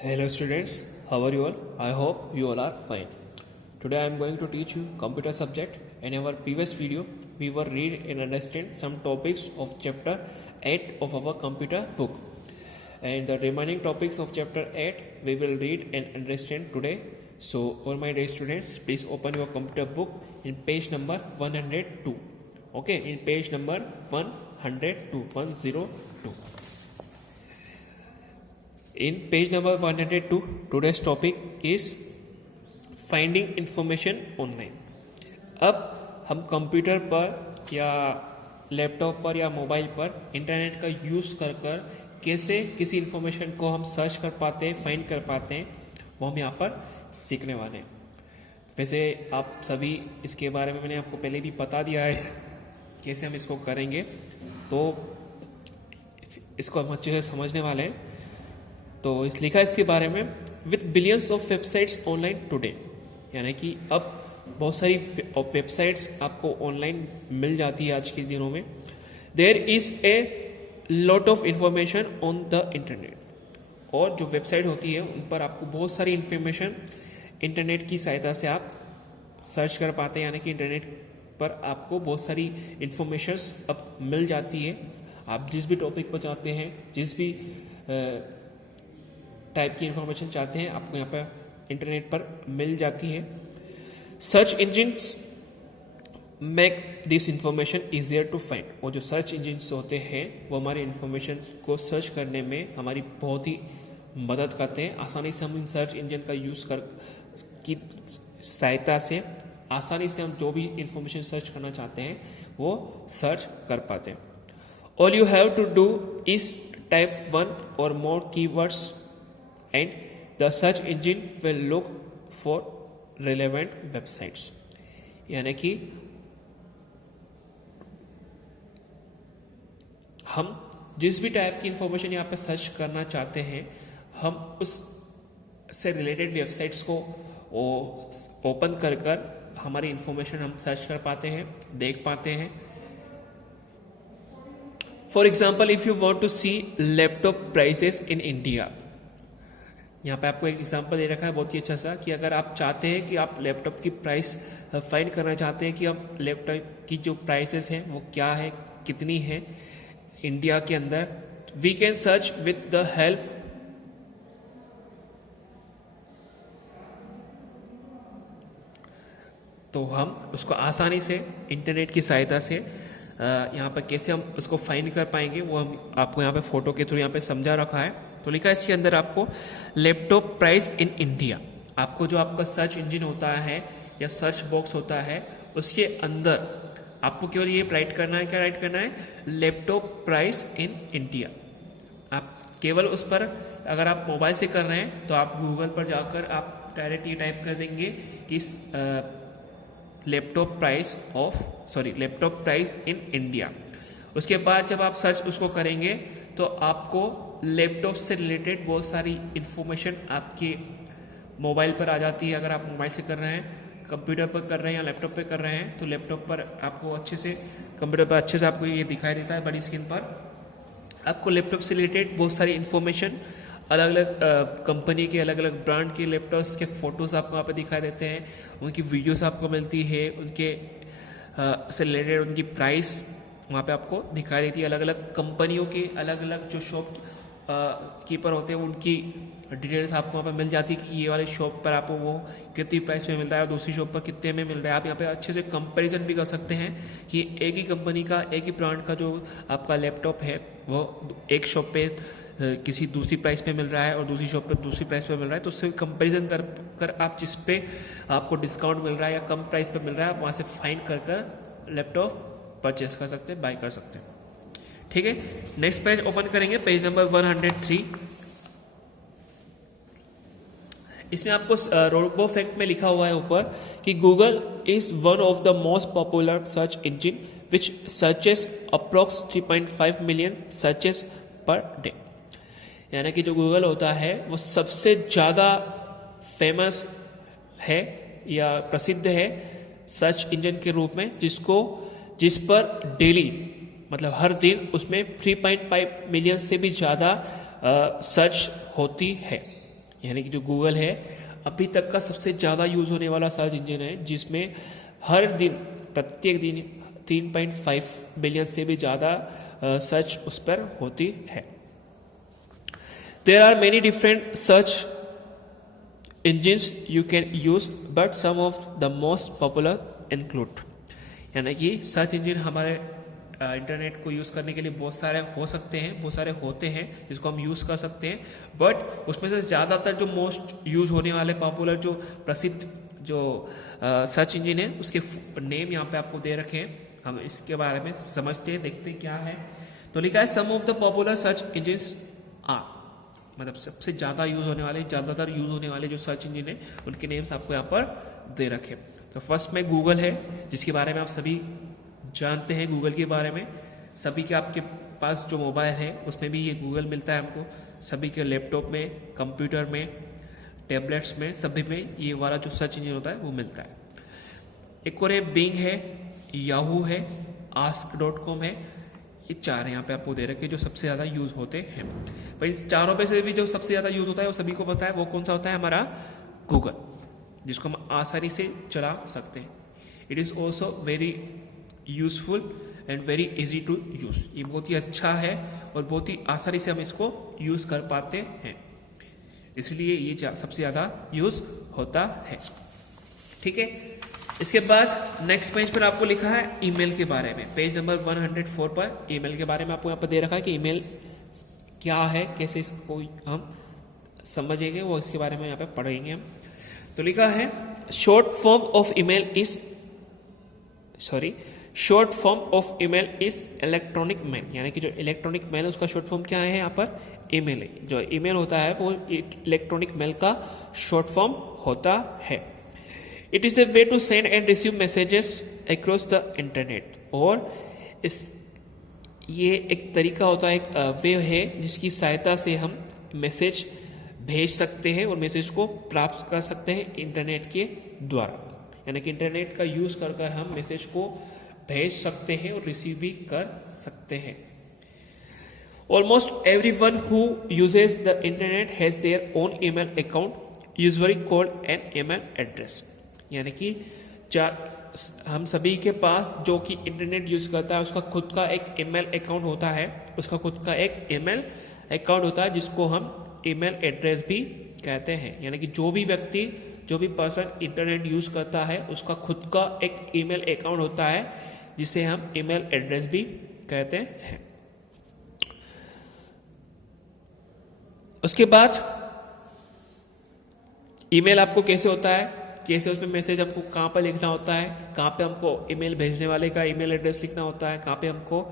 Hello students, how are you all? I hope you all are fine. Today I am going to teach you computer subject. In our previous video, we were read and understand some topics of chapter 8 of our computer book. And the remaining topics of chapter 8 we will read and understand today. So all my dear students, please open your computer book in page number 102. Okay, in page number 102. In page number 102, today's topic is finding information online. अब हम computer पर या laptop पर या mobile पर internet का use कर कर कैसे किसी इंफॉर्मेशन को हम सर्च कर पाते हैं, फाइंड कर पाते हैं, वो हम यहाँ पर सीखने वाले हैं. वैसे आप सभी इसके बारे में मैंने आपको पहले भी बता दिया है कैसे हम इसको करेंगे, तो इसको हम अच्छे से समझने वाले हैं. तो इस लिखा इसके बारे में with billions of websites online today, यानी कि अब बहुत सारी वेबसाइट्स आपको ऑनलाइन मिल जाती है आज के दिनों में. There is a lot of information on the internet, और जो वेबसाइट होती है उन पर आपको बहुत सारी इंफॉर्मेशन इंटरनेट की सहायता से आप सर्च कर पाते हैं, यानी कि इंटरनेट पर आपको बहुत सारी इंफॉर्मेशंस अब मिल जाती है. आप जिस भी टॉपिक पर चाहते हैं, जिस भी टाइप की इंफॉर्मेशन चाहते हैं, आपको यहाँ पर इंटरनेट पर मिल जाती है. Search engines make this information easier to find, और जो सर्च इंजिन्स होते हैं वो हमारे इंफॉर्मेशन को सर्च करने में हमारी बहुत ही मदद करते हैं. आसानी से हम इन सर्च इंजन का यूज़ कर की सहायता से आसानी से हम जो भी इंफॉर्मेशन सर्च करना चाहते हैं वो सर्च कर पाते हैं. All you have to do is type one or more keywords and the search engine will look for relevant websites. यानी कि हम जिस भी टाइप की इंफॉर्मेशन यहाँ पे सर्च करना चाहते हैं, हम उस से रिलेटेड वेबसाइट्स को ओपन कर कर हमारी इंफॉर्मेशन हम सर्च कर पाते हैं, देख पाते हैं. For example, if you want to see laptop prices in India, यहाँ पे आपको एक एग्जांपल दे रखा है बहुत ही अच्छा सा, कि अगर आप चाहते हैं कि आप लैपटॉप की प्राइस फाइंड करना चाहते हैं कि आप लैपटॉप की जो प्राइसेस हैं वो क्या है, कितनी है इंडिया के अंदर, we can search with the help तो हम उसको आसानी से इंटरनेट की सहायता से यहाँ पर कैसे हम उसको फाइंड कर पाएंगे वो हम आपको यहाँ पे फोटो के थ्रू यहाँ पे समझा रखा है. तो लिखा है इसके अंदर आपको लैपटॉप प्राइस इन इंडिया. आपको जो आपका सर्च इंजन होता है या सर्च बॉक्स होता है उसके अंदर आपको केवल ये राइट करना है, क्या राइट करना है, लैपटॉप प्राइस इन इंडिया. आप केवल उस पर, अगर आप मोबाइल से कर रहे हैं तो आप गूगल पर जाकर आप डायरेक्ट ये टाइप कर देंगे कि लैपटॉप प्राइस इन इंडिया. उसके बाद जब आप सर्च उसको करेंगे तो आपको लैपटॉप से रिलेटेड बहुत सारी इन्फॉर्मेशन आपके मोबाइल पर आ जाती है. अगर आप मोबाइल से कर रहे हैं, कंप्यूटर पर कर रहे हैं या लैपटॉप पे कर रहे हैं, तो लैपटॉप पर आपको अच्छे से, कंप्यूटर पर अच्छे से आपको ये दिखाई देता है बड़ी स्क्रीन पर. आपको लैपटॉप से रिलेटेड बहुत सारी इन्फॉर्मेशन, अलग अलग कंपनी के, अलग अलग ब्रांड के लैपटॉप्स के फ़ोटोज़ आपको वहाँ पे दिखाई देते हैं, उनकी वीडियोस आपको मिलती है, उनके से रिलेटेड उनकी प्राइस वहाँ पे आपको दिखाई देती है. अलग अलग कंपनियों के अलग अलग जो शॉप कीपर होते हैं उनकी डिटेल्स आपको वहाँ पर मिल जाती है कि ये वाले शॉप पर आपको वो कितनी प्राइस में मिल रहा है और दूसरी शॉप पर कितने में मिल रहा है. आप यहाँ पे अच्छे से कंपैरिजन भी कर सकते हैं कि एक ही कंपनी का, एक ही ब्रांड का जो आपका लैपटॉप है वो एक शॉप पे किसी दूसरी प्राइस पे मिल रहा है और दूसरी शॉप पे दूसरी प्राइस पे मिल रहा है. तो उससे कंपैरिजन कर आप जिस पे आपको डिस्काउंट मिल रहा है या कम प्राइस पे मिल रहा है, आप वहाँ से फाइंड कर लैपटॉप परचेस कर सकते हैं, बाय कर सकते हैं. ठीक है, नेक्स्ट पेज ओपन करेंगे, पेज नंबर 103. इसमें आपको रोबो फैक्ट में लिखा हुआ है ऊपर कि Google is one of the most popular search engine which searches approx 3.5 million searches per day. यानी कि जो गूगल होता है वो सबसे ज़्यादा फेमस है या प्रसिद्ध है सर्च इंजन के रूप में, जिस पर डेली, मतलब हर दिन उसमें 3.5 मिलियन से भी ज़्यादा सर्च होती है. यानी कि जो गूगल है अभी तक का सबसे ज़्यादा यूज़ होने वाला सर्च इंजन है, जिसमें हर दिन प्रत्येक दिन 3.5 बिलियन से भी ज़्यादा सर्च उस पर होती है। There are many different search engines you can use, but some of the most popular include, यानी कि सर्च इंजन हमारे इंटरनेट को यूज़ करने के लिए बहुत सारे हो सकते हैं, बहुत सारे होते हैं जिसको हम यूज़ कर सकते हैं, बट उसमें से ज़्यादातर जो मोस्ट यूज़ होने वाले पॉपुलर जो प्रसिद्ध जो सर्च इंजन है उसके नेम यहाँ पे आपको दे रखे हैं। हम इसके बारे में समझते हैं, देखते हैं क्या है। तो लिखा है some of the popular search engines are, मतलब सबसे ज़्यादा यूज़ होने वाले, ज़्यादातर यूज़ होने वाले जो सर्च इंजन है उनके नेम्स आपको यहाँ पर दे रखे। तो फर्स्ट में गूगल है, जिसके बारे में आप सभी जानते हैं। गूगल के बारे में सभी के आपके पास जो मोबाइल है उसमें भी ये गूगल मिलता है हमको, सभी के लैपटॉप में, कंप्यूटर में, टैबलेट्स में, सभी में ये वाला जो सर्च इंजन होता है वो मिलता है। एक और है बिंग है, याहू है, ask.com है, ये चार यहाँ पे आपको दे रखे जो सबसे ज़्यादा यूज़ होते हैं। पर इस चारों में से भी जो सबसे ज़्यादा यूज़ होता है वो सभी को पता है, वो कौन सा होता है, हमारा गूगल, जिसको हम आसानी से चला सकते हैं। It is also very useful and very easy to use, ये बहुत ही अच्छा है और बहुत ही आसानी से हम इसको यूज़ कर पाते हैं, इसलिए ये सबसे ज़्यादा यूज़ होता है। ठीक है, इसके बाद नेक्स्ट पेज पर आपको लिखा है ईमेल के बारे में। पेज नंबर 104 पर ईमेल के बारे में आपको यहाँ पर दे रखा है कि ईमेल क्या है, कैसे इसको हम समझेंगे, वो इसके बारे में यहाँ पे पढ़ेंगे हम। तो लिखा है short form of email is electronic mail, यानी कि जो इलेक्ट्रॉनिक मेल है उसका शॉर्ट फॉर्म क्या है, यहाँ पर ईमेल है। जो ईमेल होता है वो इलेक्ट्रॉनिक मेल का शॉर्ट फॉर्म होता है। It is a way to send and receive messages across the internet, और ये एक तरीका होता है, एक वे है जिसकी सहायता से हम मैसेज भेज सकते हैं और मैसेज को प्राप्त कर सकते हैं इंटरनेट के द्वारा, यानी कि इंटरनेट का यूज़ कर कर हम मैसेज को भेज सकते हैं और रिसीव भी कर सकते हैं। Almost everyone who uses the internet has their own email account, usually called an email address, यानी कि हम सभी के पास जो कि इंटरनेट यूज करता है उसका खुद का एक ईमेल अकाउंट होता है, उसका खुद का एक ईमेल अकाउंट होता है जिसको हम ईमेल एड्रेस भी कहते हैं। यानी कि जो भी व्यक्ति, जो भी पर्सन इंटरनेट यूज करता है उसका खुद का एक ईमेल अकाउंट होता है जिसे हम ईमेल एड्रेस भी कहते हैं। उसके बाद ईमेल आपको कैसे होता है, कैसे उसमें मैसेज हमको कहाँ पर लिखना होता है, कहाँ पे हमको ईमेल भेजने वाले का ईमेल एड्रेस लिखना होता है, कहाँ पे हमको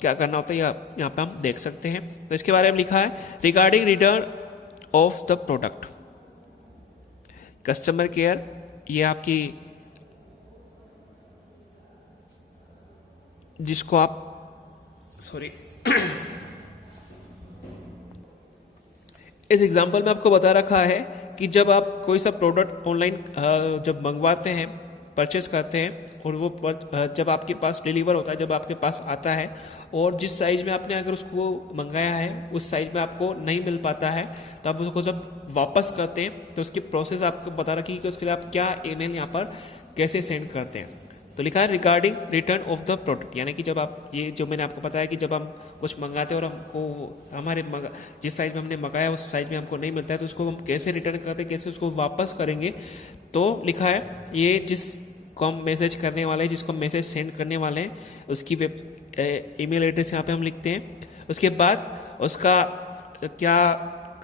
क्या करना होता है, यहाँ पे हम देख सकते हैं। तो इसके बारे में लिखा है regarding return of the product, customer care, ये आपकी जिसको आप इस एग्जांपल में आपको बता रखा है कि जब आप कोई सा प्रोडक्ट ऑनलाइन जब मंगवाते हैं, परचेस करते हैं, और वो जब आपके पास डिलीवर होता है, जब आपके पास आता है, और जिस साइज में आपने अगर उसको मंगाया है उस साइज में आपको नहीं मिल पाता है, तो आप उसको जब वापस करते हैं तो उसकी प्रोसेस आपको बता रखी है कि उसके लिए आप क्या ईमेल यहाँ पर कैसे सेंड करते हैं। तो लिखा है regarding return of the product, यानी कि जब आप, ये जो मैंने आपको बताया कि जब हम कुछ मंगाते हैं और हमको हमारे जिस साइज में हमने मंगाया उस साइज में हमको नहीं मिलता है तो उसको हम कैसे रिटर्न करते हैं, कैसे उसको वापस करेंगे। तो लिखा है ये जिसको हम मैसेज करने वाले हैं, जिसको हम मैसेज सेंड करने वाले हैं, उसकी ईमेल एड्रेस यहाँ पे हम लिखते हैं। उसके बाद उसका क्या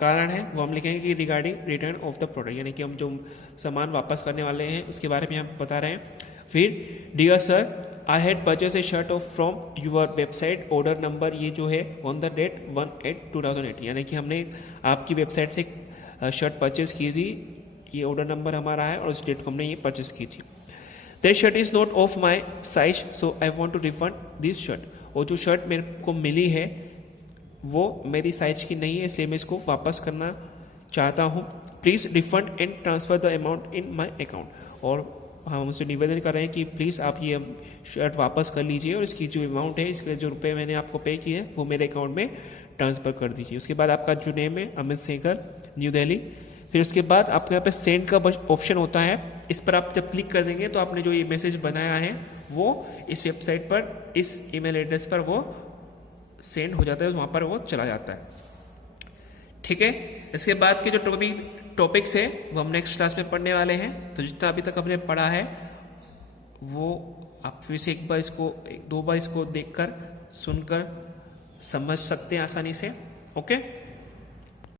कारण है वो हम लिखेंगे कि regarding return of the product, यानी कि हम जो सामान वापस करने वाले हैं उसके बारे में हम बता रहे हैं। फिर dear sir I had purchase a shirt of from your website, order number ये जो है ऑन द डेट 1/8/2008, यानी कि हमने आपकी वेबसाइट से शर्ट परचेज की थी, ये ऑर्डर नंबर हमारा है और उस डेट को हमने ये परचेज की थी। That shirt is not of my size so I want to refund this shirt, और जो शर्ट मेरे को मिली है वो मेरी साइज की नहीं है, इसलिए मैं इसको वापस करना चाहता हूँ। Please refund and transfer the amount in my account, और हम उनसे निवेदन कर रहे हैं कि प्लीज़ आप ये शर्ट वापस कर लीजिए और इसकी जो अमाउंट है, इसके जो रुपए मैंने आपको पे किए हैं वो मेरे अकाउंट में ट्रांसफ़र कर दीजिए। उसके बाद आपका जो नेम है अमित सेकर न्यू दिल्ली, फिर उसके बाद आपके यहाँ पे सेंड का ऑप्शन होता है, इस पर आप जब क्लिक कर देंगे तो आपने जो ये मैसेज बनाया है वो इस वेबसाइट पर, इस ईमेल एड्रेस पर वो सेंड हो जाता है, वहाँ पर वो चला जाता है। ठीक है, इसके बाद के जो टॉपिक्स है वो हम नेक्स्ट क्लास में पढ़ने वाले हैं। तो जितना अभी तक हमने पढ़ा है वो आप फिर से एक दो बार इसको देखकर सुनकर समझ सकते हैं आसानी से। ओके।